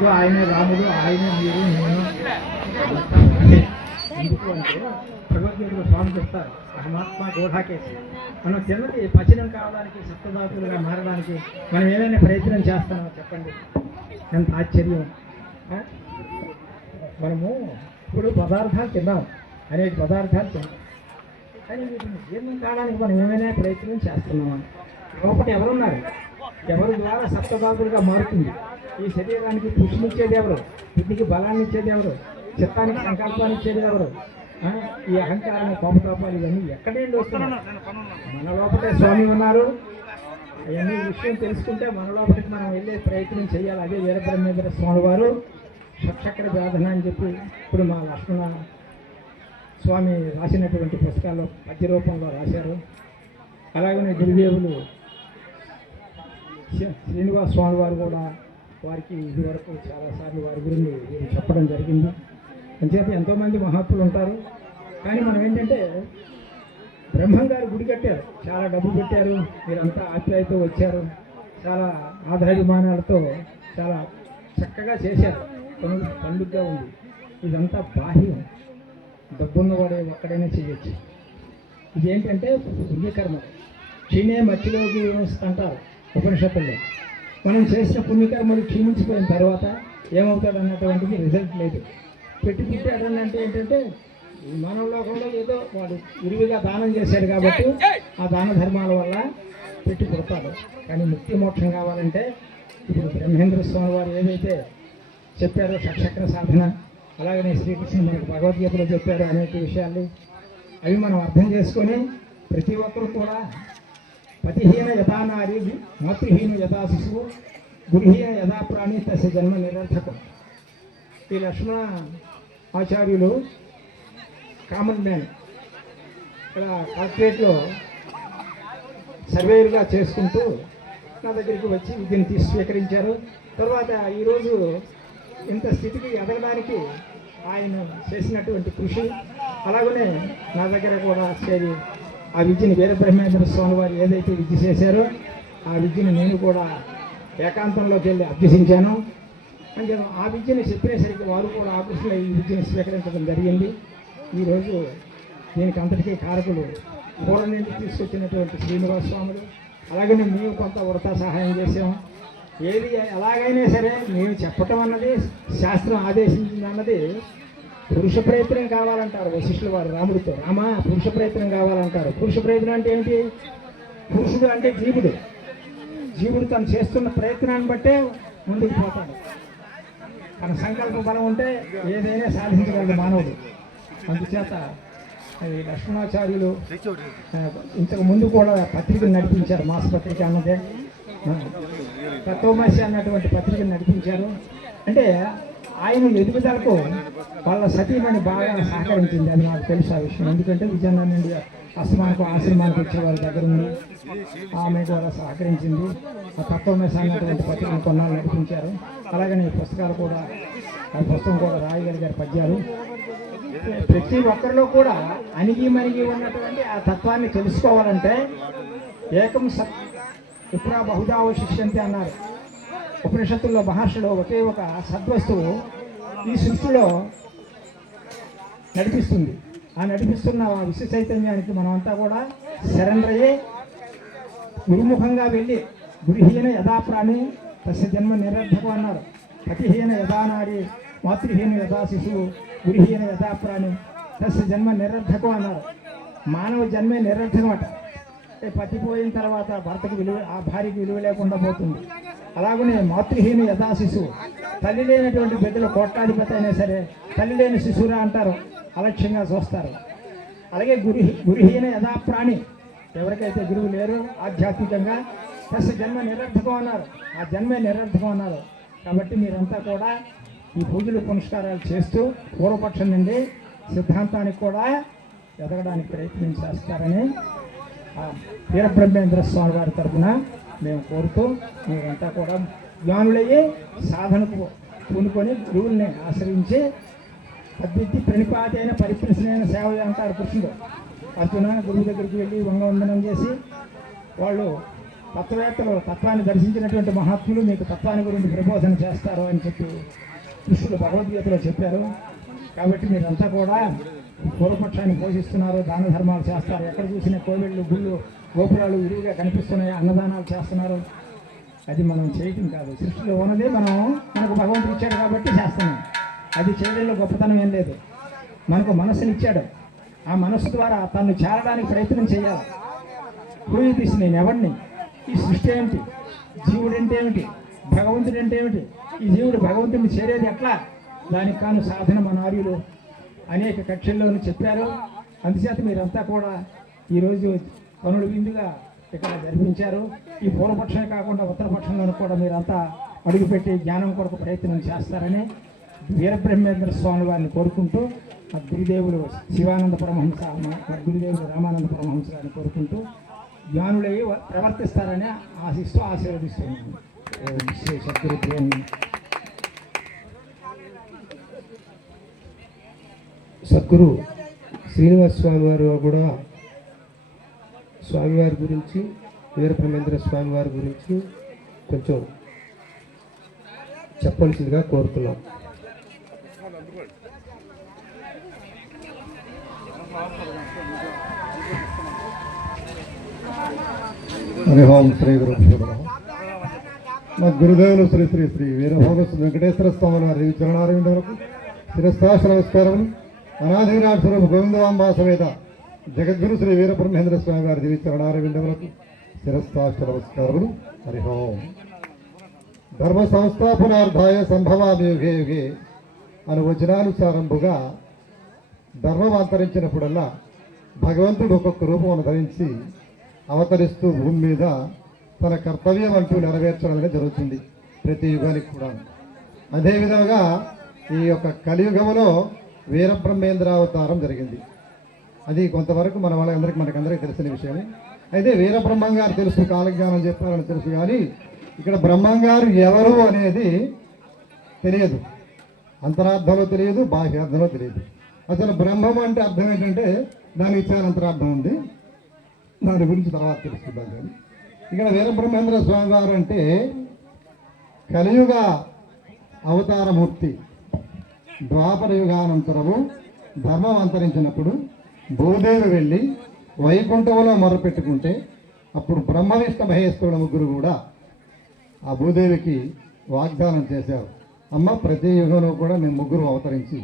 ఇదిగో ఆయనే రాముడు, ఆయనే మీరు, నేను. ఎందుకు అంటే భగవద్గీతలో స్వామి చెప్తారు, పరమాత్మ గోఢాకేసి. మనం తిన్నది పచనం కావడానికి, సప్తధాతులుగా మారడానికి మనం ఏమైనా ప్రయత్నం చేస్తామో చెప్పండి, ఎంత ఆశ్చర్యం. మనము ఇప్పుడు పదార్థాలు తిన్నాం, అనేక పదార్థాలు తిన్నాం, కానీ వీటిని జీర్ణం కావడానికి మనం ఏమైనా ప్రయత్నం చేస్తున్నామా? లోపల ఎవరున్నారు? ఎవరి ద్వారా సప్తధాతులుగా మారుతుంది? ఈ శరీరానికి పుష్టినిచ్చేది ఎవరు? బుద్ధికి బలాన్ని ఇచ్చేది ఎవరు? చిత్తానికి సంకల్పాన్ని ఇచ్చేది ఎవరు? ఈ అహంకారం, కోపతాపాలు ఇవన్నీ ఎక్కడి నుండి వస్తున్నాయి? మన లోపలే స్వామి ఉన్నారు. అవన్నీ విషయం తెలుసుకుంటే మన లోపలికి మనం వెళ్ళే ప్రయత్నం చేయాలి. అదే వీరబ్రహ్మేంద్ర స్వామి వారు షట్చక్ర సాధన అని చెప్పి ఇప్పుడు మా లక్ష్మణ స్వామి రాసినటువంటి పుస్తకాల్లో పద్య రూపంలో రాశారు. అలాగనే గురుదేవులు శ్రీనివాస స్వామి వారు కూడా వారికి ఇదివరకు చాలాసార్లు వారి గురించి చెప్పడం జరిగింది. అంచేత ఎంతోమంది మహాత్ములు ఉంటారు. కానీ మనం ఏంటంటే బ్రహ్మం గారు గుడి కట్టారు, చాలా డబ్బు పెట్టారు, మీరంతా ఆప్యాయతో వచ్చారు, చాలా ఆధారాభిమానాలతో చాలా చక్కగా చేశారు, పండుగగా ఉంది. ఇదంతా బాహ్యం, డబ్బున్నవాడే ఒక్కడైనా చేయొచ్చు. ఇదేంటంటే పుణ్యకర్మ. క్షీణే మట్టిలోకి అంటారు ఉపనిషత్తుల్లో. మనం చేసిన పుణ్యకర్మలు క్షీణించిపోయిన తర్వాత ఏమవుతాడు అన్నటువంటిది రిజల్ట్ లేదు. పెట్టి పుట్టాడనంటే ఏంటంటే మానవ లోకంలో ఏదో వాడు విరివిగా దానం చేశాడు కాబట్టి ఆ దాన ధర్మాల వల్ల పెట్టి పుడతాడు. కానీ ముక్తి మోక్షం కావాలంటే ఇప్పుడు బ్రహ్మేంద్ర స్వామి వారు ఏదైతే చెప్పారో షట్చక్ర సాధన, అలాగనే శ్రీకృష్ణుడు మనకు భగవద్గీతలో చెప్పారు అనేక విషయాలు, అవి మనం అర్థం చేసుకొని ప్రతి ఒక్కరు కూడా పతిహీన యథా నారి, మాతృహీన యథా శిశువు, గురుహీన యథా ప్రాణి తస్య జన్మ నిరర్థకం. ఈ లక్ష్మణ ఆచార్యులు కామన్ మ్యాన్ ఇక్కడ కలెక్టరేట్లో సర్వేలుగా చేసుకుంటూ నా దగ్గరికి వచ్చి విద్యను స్వీకరించారు. తర్వాత ఈరోజు ఇంత స్థితికి ఎదగడానికి ఆయన చేసినటువంటి కృషి, అలాగనే నా దగ్గర కూడా చేరి ఆ విద్యని వీరబ్రహ్మేంద్ర స్వామి వారు ఏదైతే విద్య చేశారో ఆ విద్యను నేను కూడా ఏకాంతంలోకి వెళ్ళి అభ్యసించాను. అంటే ఆ విద్యను చెప్పేసరికి వారు కూడా ఆకృష్ణ ఈ విద్యను స్వీకరించడం జరిగింది. ఈరోజు దీనికి అంతటికీ కారకులు పూర్వం నుండి తీసుకొచ్చినటువంటి శ్రీనివాస స్వాములు, అలాగనే మేము కొంత వృతా సహాయం చేసాము. ఏది ఎలాగైనా సరే మేము చెప్పటం అన్నది శాస్త్రం ఆదేశించింది అన్నది పురుష ప్రయత్నం కావాలంటారు వశిష్ఠుల వారు రాముడితో. రామా పురుష ప్రయత్నం కావాలంటారు. పురుష ప్రయత్నం అంటే ఏంటి? పురుషుడు అంటే జీవుడు. జీవుడు తను చేస్తున్న ప్రయత్నాన్ని బట్టే ముందుకు పోతాడు. తన సంకల్ప బలం ఉంటే ఏదైనా సాధించగలదు మానవుడు. అందుచేత ఈ లక్ష్మణాచార్యులు ఇంతకు ముందు కూడా పత్రికలు నడిపించారు. మాసపత్రిక అన్నదే తత్వమసి అన్నటువంటి పత్రికలు నడిపించారు. అంటే ఆయన ఎదుగుదలకు వాళ్ళ సతీమణి బాగా సహకరించింది. అది నాకు తెలుసు ఆ విషయం. ఎందుకంటే విజయనగరం నుండి ఆశ్రమానికి వచ్చే వాళ్ళ దగ్గర ఉంది, ఆమె కూడా సహకరించింది. ఆ తత్వమసి అన్నటువంటి పత్రికను కొన్నాళ్ళు నడిపించారు. అలాగనే ఈ పుస్తకాలు కూడా, ఆ పుస్తకం కూడా రాయగలిగారు పద్యాలు. ప్రతి ఒక్కరిలో కూడా అణిగి మణిగి ఉన్నటువంటి ఆ తత్వాన్ని తెలుసుకోవాలంటే ఏకం సత్ ఇప్పుడు బహుదా అవశిష్యంతి అన్నారు ఉపనిషత్తుల్లో. మహర్షులు ఒకే ఒక సద్వస్తువు ఈ సృష్టిలో నడిపిస్తుంది. ఆ నడిపిస్తున్న విశ్వ చైతన్యానికి మనమంతా కూడా సరెండర్ అయ్యి గురుముఖంగా వెళ్ళి గురుహీన యథా ప్రాణి తస్య జన్మ నిరర్థకం అన్నారు. పతిహీన యథా నారి, మాతృహీన యథా శిశువు, గురుహీన యథా ప్రాణి తస్య జన్మ నిరర్థకం అన్నారు. మానవ జన్మే నిరర్థకం అట. పతిపోయిన తర్వాత భర్తకు విలువ, ఆ భార్యకి విలువ లేకుండా పోతుంది. అలాగనే మాతృహీన యథా శిశువు, తల్లి లేనటువంటి బిడ్డలు కోట్లాధిపతి అయినా సరే తల్లి లేని శిశువురా అంటారు, అలక్ష్యంగా చూస్తారు. అలాగే గురుహీన యథా ప్రాణి, ఎవరికైతే గురువు లేరు ఆధ్యాత్మికంగా తస్య జన్మ నిరర్థకం అన్నారు. ఆ జన్మే నిరర్థకం అన్నారు. కాబట్టి మీరంతా కూడా ఈ పూజలు పునస్కారాలు చేస్తూ పూర్వపక్షం నుండి సిద్ధాంతానికి కూడా ఎదగడానికి ప్రయత్నం చేస్తారని వీరబ్రహ్మేంద్ర స్వామి వారి తరఫున మేము కోరుతూ, మీరంతా కూడా జ్ఞానులయ్యి సాధనకు పూనుకొని గురువుల్ని ఆశ్రయించి తద్విద్ది ప్రణిపాతి అయిన పరిప్రశ్నైన సేవ అంటారు కృష్ణుడు. అర్జున గురువు దగ్గరికి వెళ్ళి వంగవందనం చేసి వాళ్ళు తత్వవేత్తలు తత్వాన్ని దర్శించినటువంటి మహాత్ములు మీకు తత్వాన్ని గురించి ప్రబోధన చేస్తారు అని చెప్పి కృష్ణుడు భగవద్గీతలో చెప్పారు. కాబట్టి మీరంతా కూడా పూర్వపక్షాన్ని పోషిస్తున్నారు, దాన ధర్మాలు చేస్తారు. ఎక్కడ చూసిన కోవిళ్ళు గుళ్ళు గోపురాలు విరివిగా కనిపిస్తున్నాయి, అన్నదానాలు చేస్తున్నారు. అది మనం చేయటం కాదు, సృష్టిలో ఉన్నదే మనకు భగవంతుడు ఇచ్చాడు కాబట్టి చేస్తున్నాం. అది చేయడంలో గొప్పతనం ఏం లేదు. మనకు మనసునిచ్చాడు, ఆ మనస్సు ద్వారా తను చేరడానికి ప్రయత్నం చేయాలి. హూయి తీసి నేను ఎవరిని, ఈ సృష్టి ఏమిటి, జీవుడు అంటే ఏమిటి, భగవంతుడు అంటే ఏమిటి, ఈ జీవుడు భగవంతుడిని చేరేది ఎట్లా, దానికి కాను సాధన మన ఆర్యులు అనేక కక్షల్లోనూ చెప్పారు. అందుచేత మీరంతా కూడా ఈరోజు కనులు విందుగా ఇక్కడ జరిపించారు. ఈ పూర్వపక్షమే కాకుండా ఉత్తరపక్షంలోనూ కూడా మీరంతా అడుగుపెట్టి జ్ఞానం కొరకు ప్రయత్నం చేస్తారని వీరబ్రహ్మేంద్ర స్వామి వారిని కోరుకుంటూ, మా గురుదేవులు శివానంద పరమహంస, మా గురుదేవులు రామానంద పరమహంస గారిని కోరుకుంటూ జ్ఞానులై ప్రవర్తిస్తారని ఆశిస్తూ ఆశీర్వదిస్తున్నాను. శ్రీ సద్గురు సద్గురు శ్రీనివాస స్వామి వారు కూడా స్వామివారి గురించి, వీరబ్రహ్మేంద్ర స్వామి వారి గురించి కొంచెం చెప్పవలసిందిగా కోరుతున్నాం. హరి ఓం శ్రీ గురు మా గురుదేవులు శ్రీ శ్రీ శ్రీ వీరభోగ వెంకటేశ్వర స్వామి వారి చరణారవిందములకు శిరస్థాశ నమస్కారం. అనాధిరాట్ స్వరూప గోవిందవాంబా సమేత జగద్గురు శ్రీ వీరబ్రహ్మేంద్ర స్వామి వారి దివి చరణారవిందములకు శిరస్థాశ నమస్కారములు. హరి ఓం. ధర్మ సంస్థాపనార్థాయ సంభవామి యుగే యుగే అను వచనానుసారంభుగా ధర్మం అంతరించినప్పుడల్లా భగవంతుడు ఒక్కొక్క రూపమును ధరించి అవతరిస్తూ భూమి మీద తన కర్తవ్యం అంటూ నెరవేర్చడం జరుగుతుంది ప్రతి యుగానికి కూడా. అదేవిధంగా ఈ యొక్క కలియుగంలో వీరబ్రహ్మేంద్ర అవతారం జరిగింది. అది కొంతవరకు మన వాళ్ళందరికీ మనకందరికీ తెలిసిన విషయమే. అయితే వీరబ్రహ్మం గారు తెలుసు, కాలజ్ఞానం చెప్పాలని తెలుసు, కానీ ఇక్కడ బ్రహ్మం గారు ఎవరు అనేది తెలియదు. అంతరార్థంలో తెలియదు, బాహ్యార్థంలో తెలియదు. అసలు బ్రహ్మం అంటే అర్థం ఏంటంటే దానికి చాలా అంతరార్థం ఉంది, దాని గురించి తర్వాత తెలుసుకుందాం. కానీ ఇక్కడ వీరబ్రహ్మేంద్ర స్వామి వారు అంటే కలియుగ అవతారమూర్తి. ద్వాపర యుగానంతరము ధర్మం అంతరించినప్పుడు భూదేవి వెళ్ళి వైకుంఠంలో మొరపెట్టుకుంటే అప్పుడు బ్రహ్మ విష్ణు మహేశ్వరుల ముగ్గురు కూడా ఆ భూదేవికి వాగ్దానం చేశారు, అమ్మ ప్రతి యుగంలో కూడా మేము ముగ్గురు అవతరించి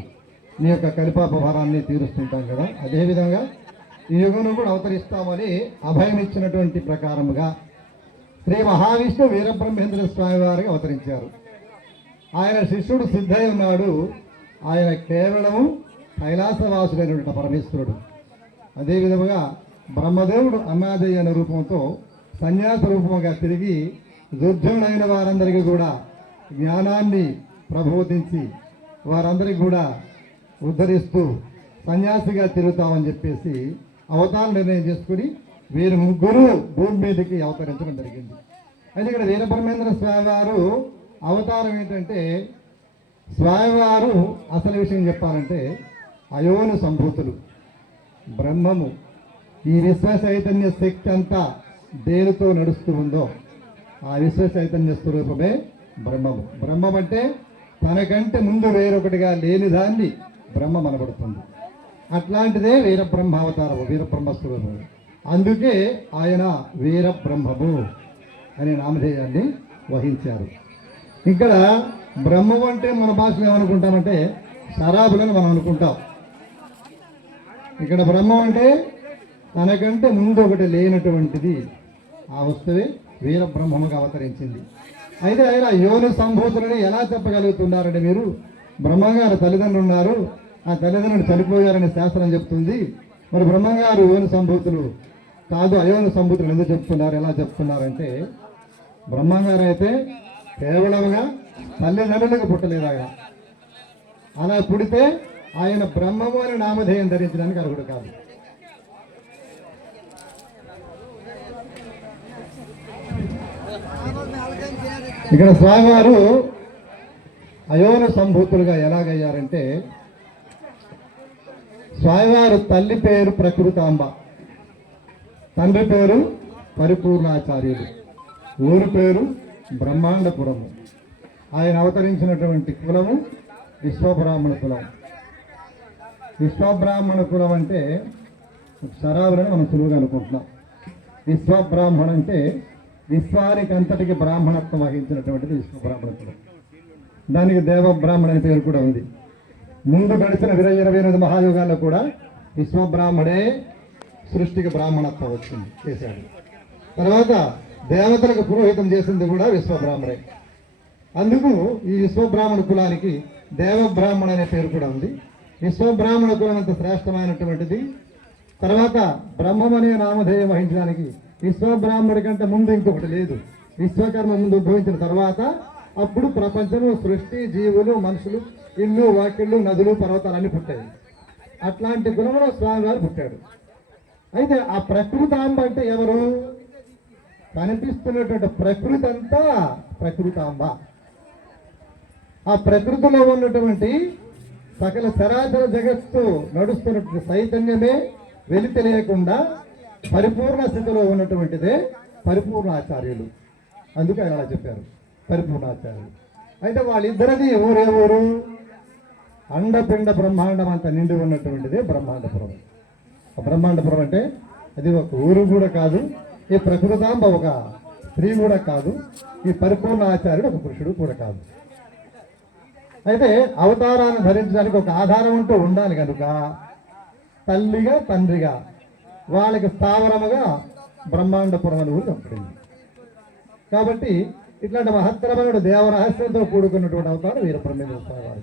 నీ యొక్క కలిపాప భారాన్ని తీరుస్తుంటాం కదా, అదేవిధంగా ఈ యుగంలో కూడా అవతరిస్తామని అభయం ఇచ్చినటువంటి ప్రకారముగా శ్రీ మహావిష్ణు వీరబ్రహ్మేంద్ర స్వామి వారికి అవతరించారు. ఆయన శిష్యుడు సిద్ధయ్య ఉన్నాడు, ఆయన కేవలము కైలాసవాసుడైనటువంటి పరమేశ్వరుడు. అదేవిధముగా బ్రహ్మదేవుడు అన్నాదయ్య అనే రూపంతో సన్యాస రూపముగా తిరిగి దుర్జనులైన వారందరికీ కూడా జ్ఞానాన్ని ప్రబోధించి వారందరికీ కూడా ఉద్ధరిస్తూ సన్యాసిగా తిరుగుతామని చెప్పేసి అవతారం నిర్ణయం చేసుకుని వీరు ముగ్గురు భూమి మీదకి అవతరించడం జరిగింది. అయితే ఇక్కడ వీరబ్రహ్మేంద్ర స్వామి వారు అవతారం ఏంటంటే, స్వామివారు అసలు విషయం చెప్పాలంటే అయోను సంభూతులు, బ్రహ్మము. ఈ విశ్వ చైతన్య శక్తి అంతా దేనితో నడుస్తూ ఉందో ఆ విశ్వ చైతన్య స్వరూపమే బ్రహ్మము. బ్రహ్మం అంటే తనకంటే ముందు వేరొకటిగా లేని దాన్ని బ్రహ్మం అనబడుతుంది. అట్లాంటిదే వీరబ్రహ్మ అవతారము, వీరబ్రహ్మ స్వరూపము. అందుకే ఆయన వీరబ్రహ్మము అనే నామధేయాన్ని వహించారు. ఇక్కడ బ్రహ్మం అంటే మన భాషలో ఏమనుకుంటామంటే శరాబులని మనం అనుకుంటాం. ఇక్కడ బ్రహ్మం అంటే తనకంటే ముందు ఒకటి లేనటువంటిది, ఆ వస్తువే వీరబ్రహ్మముగా అవతరించింది. అయితే ఆయన యోని సంభూతులని ఎలా చెప్పగలుగుతున్నారంటే, మీరు బ్రహ్మంగారు తల్లిదండ్రులు ఉన్నారు, ఆ తల్లిదండ్రులు చనిపోయారని శాస్త్రం చెప్తుంది, మరి బ్రహ్మంగారు యోని సంభూతులు కాదు అయోని సంభూతులు ఎందుకు చెప్తున్నారు, ఎలా చెప్తున్నారంటే, బ్రహ్మంగారు అయితే కేవలంగా తల్లిదండ్రులకు పుట్టలేదు. ఆయన అలా పుడితే ఆయన బ్రహ్మము అని నామధేయం ధరించడానికి అర్హుడు కాదు. ఇక్కడ స్వామివారు అయోని సంభూతులుగా ఎలాగయ్యారంటే, స్వామివారు తల్లి పేరు ప్రకృతాంబ, తండ్రి పేరు పరిపూర్ణాచార్యులు. ఊరు పేరు బ్రహ్మాండపురము. ఆయన అవతరించినటువంటి కులము విశ్వబ్రాహ్మణ కులం. విశ్వబ్రాహ్మణ కులం అంటే శరావులని మనం సులువుగా అనుకుంటున్నాం. విశ్వబ్రాహ్మణ అంటే విశ్వానికి అంతటికి బ్రాహ్మణత్వం వహించినటువంటిది విశ్వబ్రాహ్మణ కులం. దానికి దేవబ్రాహ్మణ అనే పేరు కూడా ఉంది. ముందు గడిచిన 28 మహాయుగాల్లో కూడా విశ్వబ్రాహ్మణే సృష్టికి బ్రాహ్మణత్వం వచ్చింది చేశాడు. తర్వాత దేవతలకు పురోహితం చేసింది కూడా విశ్వబ్రాహ్మణే. అందుకు ఈ విశ్వబ్రాహ్మణ కులానికి దేవబ్రాహ్మణ అనే పేరు కూడా ఉంది. విశ్వబ్రాహ్మణ కులం అంత శ్రేష్టమైనటువంటిది. తర్వాత బ్రహ్మం అనే నామధేయం వహించడానికి విశ్వబ్రాహ్మణుడి కంటే ముందు ఇంకొకటి లేదు. విశ్వకర్మ ముందు ఉద్భవించిన తర్వాత అప్పుడు ప్రపంచంలో సృష్టి, జీవులు, మనుషులు, ఇల్లు, వాకిళ్ళు, నదులు, పర్వతాలు అన్ని పుట్టాయి. అట్లాంటి కులంలో స్వామివారు పుట్టాడు. అయితే ఆ ప్రకృతాంబ అంటే ఎవరు? కనిపిస్తున్నటువంటి ప్రకృతి అంతా ప్రకృతాంబ. ఆ ప్రకృతిలో ఉన్నటువంటి సకల చరాచర జగత్తు నడుస్తున్నటువంటి చైతన్యమే వెలి తెలియకుండా పరిపూర్ణ స్థితిలో ఉన్నటువంటిదే పరిపూర్ణ ఆచార్యులు. అందుకే ఆయన అలా చెప్పారు, పరిపూర్ణాచార్యులు. అయితే వాళ్ళిద్దరిది ఊరే ఊరు అండపిండ బ్రహ్మాండం అంతా నిండి ఉన్నటువంటిదే బ్రహ్మాండపురం. బ్రహ్మాండపురం అంటే అది ఒక ఊరు కూడా కాదు, ఈ ప్రకృతాంబ ఒక స్త్రీ కూడా కాదు, ఈ పరిపూర్ణ ఆచార్యుడు ఒక పురుషుడు కూడా కాదు. అయితే అవతారాన్ని ధరించడానికి ఒక ఆధారం అంటూ ఉండాలి కనుక తల్లిగా తండ్రిగా వాళ్ళకి స్థావరముగా బ్రహ్మాండపురం అని ఊరు కనపడింది. కాబట్టి ఇట్లాంటి మహత్తరమైన దేవరహస్యంతో కూడుకున్నటువంటి అవతారం వీరబ్రహ్మేంద్ర స్వామివారు.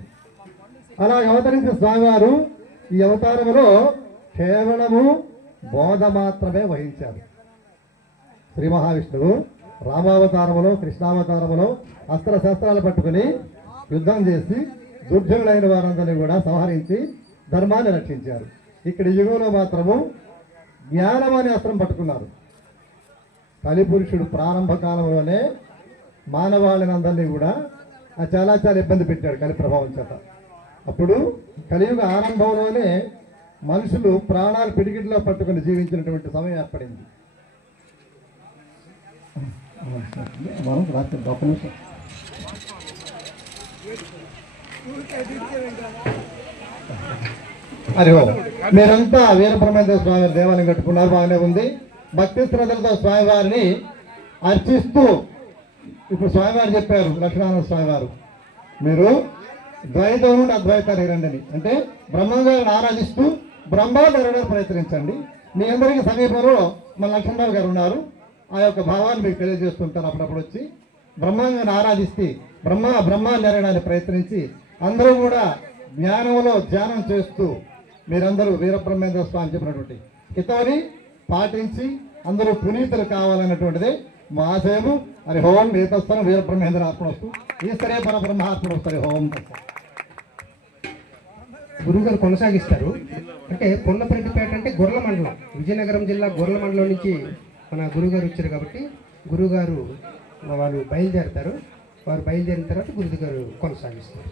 అలాగే అవతరించిన స్వామివారు ఈ అవతారములో కేవలము బోధ మాత్రమే వహించారు. శ్రీ మహావిష్ణువు రామావతారములో, కృష్ణావతారములో అస్త్ర శస్త్రాలు పట్టుకుని యుద్ధం చేసి దుర్జనులైన వారందరినీ కూడా సంహరించి ధర్మాన్ని రక్షించారు. ఇక్కడ యుగంలో మాత్రము జ్ఞానం అనే అస్త్రం పట్టుకున్నారు. కలిపురుషుడు ప్రారంభ కాలంలోనే మానవాళిని అందరినీ కూడా చాలా ఇబ్బంది పెట్టాడు కలి ప్రభావం చేత. అప్పుడు కలియుగ ఆరంభంలోనే మనుషులు ప్రాణాలు పిడికిట్లో పట్టుకుని జీవించినటువంటి సమయం ఏర్పడింది. మనం రాత్రి గొప్ప నిమిషం అరే మీరంతా వీరబ్రహ్మేంద్ర స్వామి దేవాలయం కట్టుకున్నారు, బాగానే ఉంది. భక్తి శ్రద్ధలతో స్వామివారిని అర్చిస్తూ ఇప్పుడు స్వామివారు చెప్పారు, లక్ష్మీనారాయణ స్వామివారు, మీరు ద్వైతం నుండి అద్వైతానికి రండి. అంటే బ్రహ్మంగారిని ఆరాధిస్తూ బ్రహ్మాధరణకు ప్రయత్నించండి. మీ అందరికీ సమీపంలో మన లక్ష్మణరావు గారు ఉన్నారు, ఆ యొక్క భావాన్ని మీకు తెలియజేస్తుంటారు. అప్పుడప్పుడు వచ్చి బ్రహ్మంగారిని ఆరాధిస్తే బ్రహ్మాన్ని ఎరగడానికి ప్రయత్నించి అందరూ కూడా జ్ఞానంలో ధ్యానం చేస్తూ మీరందరూ వీరబ్రహ్మేంద్ర స్వామి చెప్పినటువంటి హితవుని పాటించి అందరూ పునీతులు కావాలన్నటువంటిది మా ఆశయము. హరి హోం ఏతస్థనం వీరబ్రహ్మేంద్ర అర్పణస్తు ఈశ్వరే పరబ్రహ్మార్పణస్తు. హరి హోం. గురువుగారు కొనసాగిస్తారు. అంటే పొన్నపరెడ్డిపేట అంటే గొర్రెల మండలం, విజయనగరం జిల్లా గొర్రెల మండలం నుంచి మన గురువుగారు వచ్చారు. కాబట్టి గురువుగారు వాళ్ళు బయలుదేరుతారు. వారు బయలుదేరిన తర్వాత గురువుగారు కొనసాగిస్తారు.